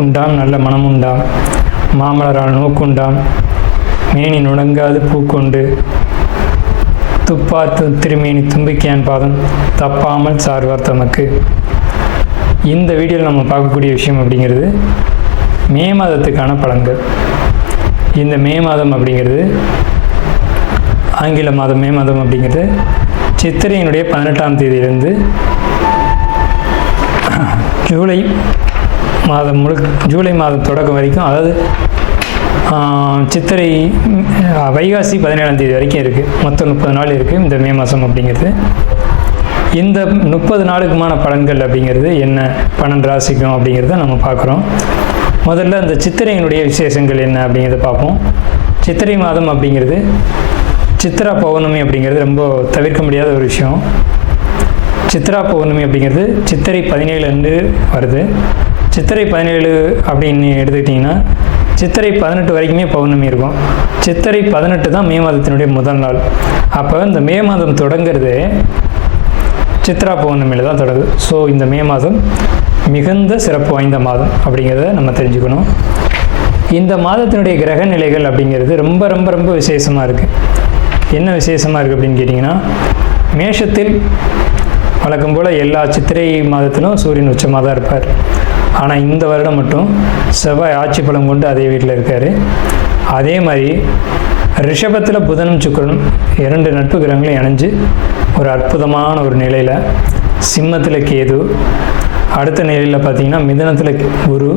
நாக்குண்டாம் நல்ல மனமுண்டாம், மாமலரால் நோக்குண்டாம், மேனி நுடங்காது பூக்கொண்டு, துப்பாத்து திருமேனி தும்பிக்கையான் பாதம் தப்பாமல் சார்வார் தமக்கு. இந்த வீடியோவில் நம்ம பார்க்கக்கூடிய விஷயம் அப்படிங்கிறது மே மாதத்துக்கான பலன்கள். இந்த மே மாதம் அப்படிங்கிறது ஆங்கில மாதம். மே மாதம் அப்படிங்கிறது சித்திரையினுடைய 18ஆம் தேதியிலிருந்து ஜூலை மாதம் ஜூலை மாதம் தொடக்கம் வரைக்கும், அதாவது சித்திரை வைகாசி 17ஆம் தேதி வரைக்கும் இருக்குது. மொத்தம் 30 நாள் இருக்குது இந்த மே மாதம் அப்படிங்கிறது. இந்த 30 நாளுக்குமான பலன்கள் அப்படிங்கிறது என்ன, 12 ராசிக்கும் அப்படிங்கிறத நம்ம பார்க்குறோம். முதல்ல அந்த சித்திரையினுடைய விசேஷங்கள் என்ன அப்படிங்கிறத பார்ப்போம். சித்திரை மாதம் அப்படிங்கிறது சித்ரா பௌர்ணமி அப்படிங்கிறது ரொம்ப தவிர்க்க முடியாத ஒரு விஷயம். சித்ரா பௌர்ணமி அப்படிங்கிறது சித்திரை 17 அன்று வருது. சித்திரை 17 அப்படின்னு எடுத்துக்கிட்டிங்கன்னா சித்திரை 18 வரைக்குமே பௌர்ணமி இருக்கும். சித்திரை 18 தான் மே மாதத்தினுடைய முதல் நாள். அப்போ இந்த மே மாதம் தொடங்கிறது சித்ரா பௌர்ணமியில் தான் தொடங்குது. ஸோ இந்த மே மாதம் மிகுந்த சிறப்பு வாய்ந்த மாதம் அப்படிங்கிறத நம்ம தெரிஞ்சுக்கணும். இந்த மாதத்தினுடைய கிரக நிலைகள் அப்படிங்கிறது ரொம்ப ரொம்ப ரொம்ப விசேஷமாக இருக்குது. என்ன விசேஷமாக இருக்குது அப்படின்னு கேட்டிங்கன்னா, மேஷத்தில் வழக்கம் போல் எல்லா சித்திரை மாதத்திலும் சூரியன் உச்சமாக தான் இருப்பார். ஆனால் இந்த வருடம் மட்டும் செவ்வாய் ஆட்சி பலம் கொண்டு அதே வீட்டில் இருக்கார். அதே மாதிரி ரிஷபத்தில் புதனும் சுக்கிரனும் 2 நட்பு கிரகங்களும் இணைஞ்சு ஒரு அற்புதமான ஒரு நிலையில், சிம்மத்தில் கேது, அடுத்த நிலையில் பார்த்திங்கன்னா மிதுனத்தில் குரு,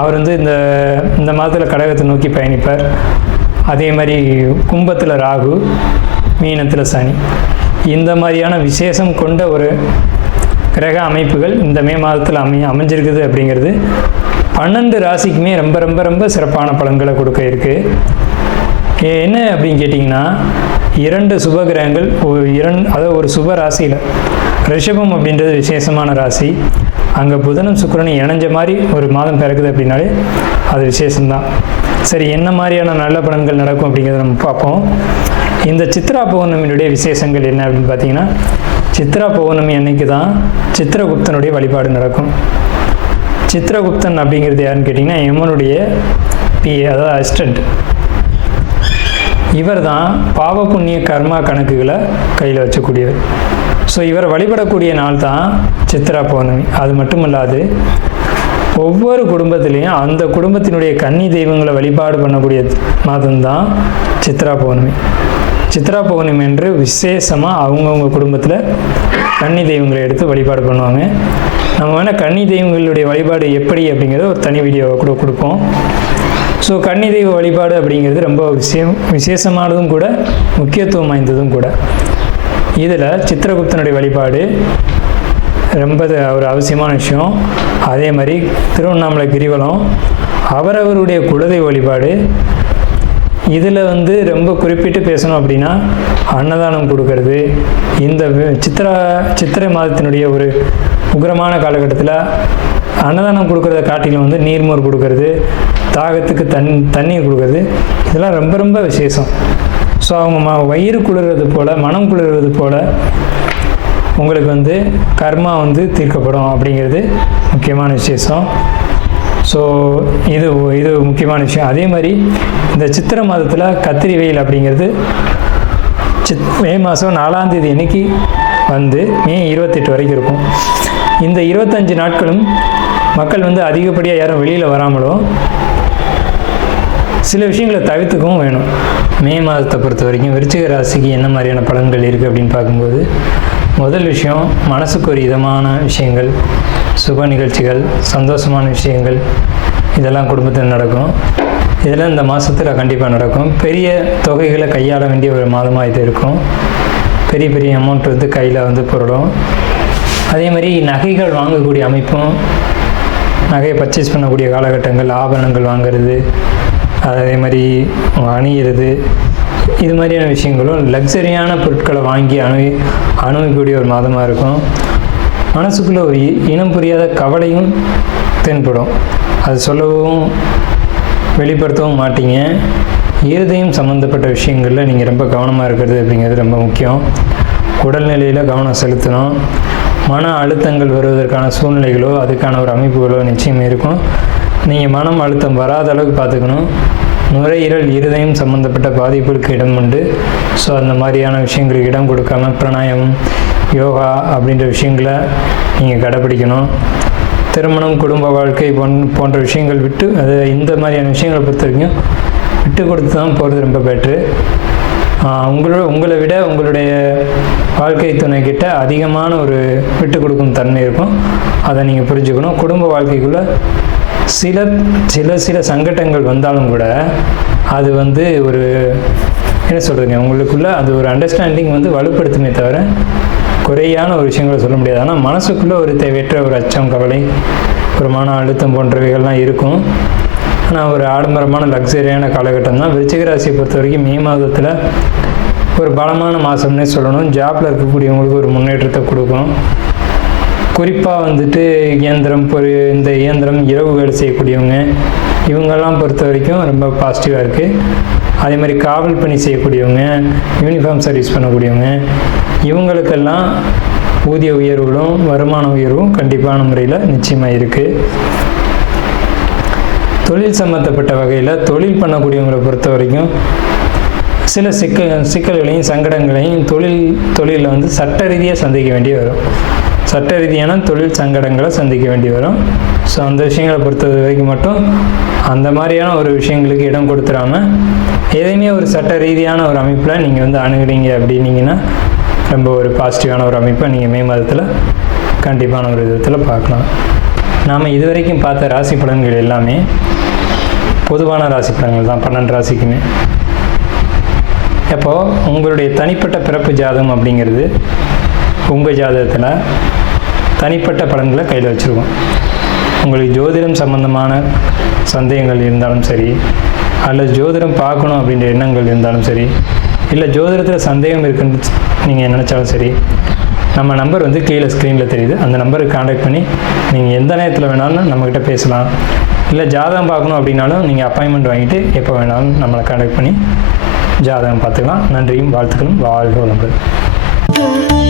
அவர் இந்த மாதத்தில் கடகத்தை நோக்கி பயணிப்பார். அதே மாதிரி கும்பத்தில் ராகு, மீனத்தில் சனி. இந்த மாதிரியான விசேஷம் கொண்ட ஒரு கிரக அமைப்புகள் இந்த மே மாதத்தில் அமைஞ்சிருக்குது அப்படிங்கிறது 12 ராசிக்குமே ரொம்ப ரொம்ப ரொம்ப சிறப்பான பலன்களை கொடுக்க இருக்குது. என்ன அப்படின்னு கேட்டிங்கன்னா, 2 சுப கிரகங்கள் அதாவது ஒரு சுப ராசியில், ரிஷபம் அப்படின்றது விசேஷமான ராசி, அங்கே புதனும் சுக்கிரனும் இணைஞ்ச மாதிரி ஒரு மாதம் பிறக்குது அப்படின்னாலே அது விசேஷம்தான். சரி, என்ன மாதிரியான நல்ல பலன்கள் நடக்கும் அப்படிங்கிறத நம்ம பார்ப்போம். இந்த சித்ரா பௌர்ணமியினுடைய விசேஷங்கள் என்ன அப்படின்னு பார்த்தீங்கன்னா, சித்ரா பௌர்ணமி அன்னைக்கு தான் சித்திரகுப்தனுடைய வழிபாடு நடக்கும். சித்திரகுப்தன் அப்படிங்கிறது யாருன்னு கேட்டிங்கன்னா, யமனுடைய பிஏ, அதாவது அசிஸ்டண்ட். இவர் தான் பாவ புண்ணிய கர்மா கணக்குகளை கையில் வச்சக்கூடியவர். ஸோ இவரை வழிபடக்கூடிய நாள் தான் சித்ரா பௌர்ணமி. அது மட்டும் இல்லாது ஒவ்வொரு குடும்பத்திலையும் அந்த குடும்பத்தினுடைய கன்னி தெய்வங்களை வழிபாடு பண்ணக்கூடிய மாதம்தான் சித்ரா பௌர்ணமி. சித்ரா பௌர்ணமி என்று விசேஷமாக அவங்கவுங்க குடும்பத்தில் கன்னி தெய்வங்களை எடுத்து வழிபாடு பண்ணுவாங்க. நம்ம வேணால் கன்னி தெய்வங்களுடைய வழிபாடு எப்படி அப்படிங்கிறத ஒரு தனி வீடியோவை கூட கொடுப்போம். ஸோ கன்னி தெய்வ வழிபாடு அப்படிங்கிறது ரொம்ப விசேஷமானதும் கூட, முக்கியத்துவம் வாய்ந்ததும் கூட. இதில் சித்திரகுப்தனுடைய வழிபாடு ரொம்ப ஒரு அவசியமான விஷயம். அதே மாதிரி திருவண்ணாமலை கிரிவலம், அவரவருடைய குலதெய்வ வழிபாடு. இதில் ரொம்ப குறிப்பிட்டு பேசணும் அப்படின்னா அன்னதானம் கொடுக்கறது. இந்த சித்திரை மாதத்தினுடைய ஒரு உக்கிரமான காலகட்டத்தில் அன்னதானம் கொடுக்கறத காட்டிலும் நீர்மோர் கொடுக்கறது, தாகத்துக்கு தண்ணீர் கொடுக்கறது, இதெல்லாம் ரொம்ப ரொம்ப விசேஷம். ஸோ அவங்க வயிறு குளிர்றது போல், மனம் குளிர்றது போல் உங்களுக்கு கர்மா தீர்க்கப்படும் அப்படிங்கிறது முக்கியமான விசேஷம். ஸோ இது முக்கியமான விஷயம். அதே மாதிரி இந்த சித்திரை மாதத்தில் கத்திரி வெயில் அப்படிங்கிறது மே மாதம் 4ஆம் தேதி அன்னைக்கு மே 28 வரைக்கும் இருக்கும். இந்த 25 நாட்களும் மக்கள் அதிகப்படியாக யாரும் வெளியில் வராமலும் சில விஷயங்களை தவிர்த்துக்கவும் வேணும். மே மாதத்தை பொறுத்த வரைக்கும் விருச்சிக ராசிக்கு என்ன மாதிரியான பலன்கள் இருக்குது அப்படின்னு பார்க்கும்போது, முதல் விஷயம், மனசுக்கு ஒரு இதமான விஷயங்கள், சுப நிகழ்ச்சிகள், சந்தோஷமான விஷயங்கள், இதெல்லாம் குடும்பத்தில் நடக்கும். இதெல்லாம் இந்த மாதத்தில் கண்டிப்பாக நடக்கும். பெரிய தொகைகளை கையாள வேண்டிய ஒரு மாதமாக இது இருக்கும். பெரிய பெரிய அமௌண்ட் கையில் புரளும். அதே மாதிரி நகைகள் வாங்கக்கூடிய அமைப்பும், நகையை பர்ச்சேஸ் பண்ணக்கூடிய காலகட்டங்கள், ஆபரணங்கள் வாங்கிறது, அதே மாதிரி அணியிறது, இது மாதிரியான விஷயங்களும் லக்ஸரியான பொருட்களை வாங்கி அணுகக்கூடிய ஒரு மாதமாக இருக்கும். மனசுக்குள்ளே ஒரு இனம் புரியாத கவலையும் தென்படும். அது சொல்லவும் வெளிப்படுத்தவும் மாட்டீங்க. இருதயம் சம்மந்தப்பட்ட விஷயங்களில் நீங்கள் ரொம்ப கவனமாக இருக்கிறது அப்படிங்கிறது ரொம்ப முக்கியம். உடல்நிலையில் கவனம் செலுத்தணும். மன அழுத்தங்கள் வருவதற்கான சூழ்நிலைகளோ அதுக்கான ஒரு அமைப்புகளோ நிச்சயம் இருக்கும். நீங்கள் மனம் அழுத்தம் வராத அளவுக்கு பார்த்துக்கணும். நுரையீரல் இருதயம் சம்மந்தப்பட்ட பாதிப்புகளுக்கு இடம் உண்டு. ஸோ அந்த மாதிரியான விஷயங்களுக்கு இடம் கொடுக்காம பிராணாயாமம், யோகா அப்படின்ற விஷயங்களை நீங்கள் கடைப்பிடிக்கணும். திருமணம், குடும்ப வாழ்க்கை போன்ற விஷயங்கள் விட்டு அது இந்த மாதிரியான விஷயங்களை பொறுத்த வரைக்கும் விட்டு கொடுத்து தான் போகிறது ரொம்ப பெட்ரு. உங்களை விட உங்களுடைய வாழ்க்கை துணைக்கிட்ட அதிகமான ஒரு விட்டு கொடுக்கும் தன்மை இருக்கும். அதை நீங்கள் புரிஞ்சுக்கணும். குடும்ப வாழ்க்கைக்குள்ளே சில சங்கடங்கள் வந்தாலும் கூட அது ஒரு என்ன சொல்கிறதுங்க, உங்களுக்குள்ளே அது ஒரு அண்டர்ஸ்டாண்டிங் வலுப்படுத்துமே தவிர குறையான ஒரு விஷயங்களை சொல்ல முடியாது. ஆனால் மனசுக்குள்ளே ஒரு தேவையற்ற ஒரு அச்சம், கவலை, ஒரு மன அழுத்தம் போன்றவைகள்லாம் இருக்கும். ஆனால் ஒரு ஆடம்பரமான லக்ஸரியான காலகட்டம் தான். விருச்சிக ராசியை பொறுத்த வரைக்கும் மே மாதத்தில் ஒரு பலமான மாதம்னே சொல்லணும். ஜாப்பில் இருக்கக்கூடியவங்களுக்கு ஒரு முன்னேற்றத்தை கொடுக்கும். குறிப்பாக இயந்திரம் இந்த இயந்திரம் இரவு வேலை செய்யக்கூடியவங்க இவங்கெல்லாம் பொறுத்த வரைக்கும் ரொம்ப பாசிட்டிவாக இருக்குது. அதே மாதிரி காவல் பணி செய்யக்கூடியவங்க, யூனிஃபார்ம் சர்வீஸ் பண்ணக்கூடியவங்க இவங்களுக்கெல்லாம் ஊதிய உயர்வுகளும் வருமான உயர்வும் கண்டிப்பான முறையில் நிச்சயமாக இருக்குது. தொழில் சம்மந்தப்பட்ட வகையில் தொழில் பண்ணக்கூடியவங்களை பொறுத்த வரைக்கும் சில சிக்கல்களையும் சங்கடங்களையும் தொழிலில் சட்ட ரீதியாக சந்திக்க வேண்டி வரும். சட்ட ரீதியான தொழில் சங்கடங்களை சந்திக்க வேண்டி வரும். ஸோ அந்த விஷயங்களை பொறுத்த வரைக்கும் மட்டும் அந்த மாதிரியான ஒரு விஷயங்களுக்கு இடம் கொடுத்துடாமல் எதையுமே ஒரு சட்ட ரீதியான ஒரு அமைப்பில் நீங்கள் அணுகுறீங்க அப்படின்னீங்கன்னா ரொம்ப ஒரு பாசிட்டிவான ஒரு அமைப்பை நீங்கள் மே மாதத்தில் கண்டிப்பான ஒரு விதத்தில் பார்க்கலாம். நாம் இதுவரைக்கும் பார்த்த ராசி பலன்கள் எல்லாமே பொதுவான ராசி பலன்கள் தான், 12 ராசிக்குமே. அப்போது உங்களுடைய தனிப்பட்ட பிறப்பு ஜாதகம் அப்படிங்கிறது உங்கள் ஜாதகத்தில் தனிப்பட்ட பலன்களை கையில் வச்சுருக்கோம். உங்களுக்கு ஜோதிடம் சம்பந்தமான சந்தேகங்கள் இருந்தாலும் சரி, அல்லது ஜோதிடம் பார்க்கணும் அப்படின்ற எண்ணங்கள் இருந்தாலும் சரி, இல்லை ஜோதிடத்தில் சந்தேகம் இருக்குன்னு நீங்கள் நினச்சாலும் சரி, நம்ம நம்பர் கீழே ஸ்க்ரீனில் தெரியுது. அந்த நம்பருக்கு காண்டாக்ட் பண்ணி நீங்கள் எந்த நேரத்தில் வேணாலும் நம்மக்கிட்ட பேசலாம். இல்லை ஜாதகம் பார்க்கணும் அப்படின்னாலும் நீங்கள் அப்பாயின்மெண்ட் வாங்கிட்டு எப்போ வேணாலும் நம்மளை காண்டாக்ட் பண்ணி ஜாதகம் பார்த்துக்கலாம். நன்றியும் வாழ்த்துக்களும். வாழ்க வளமுடன்.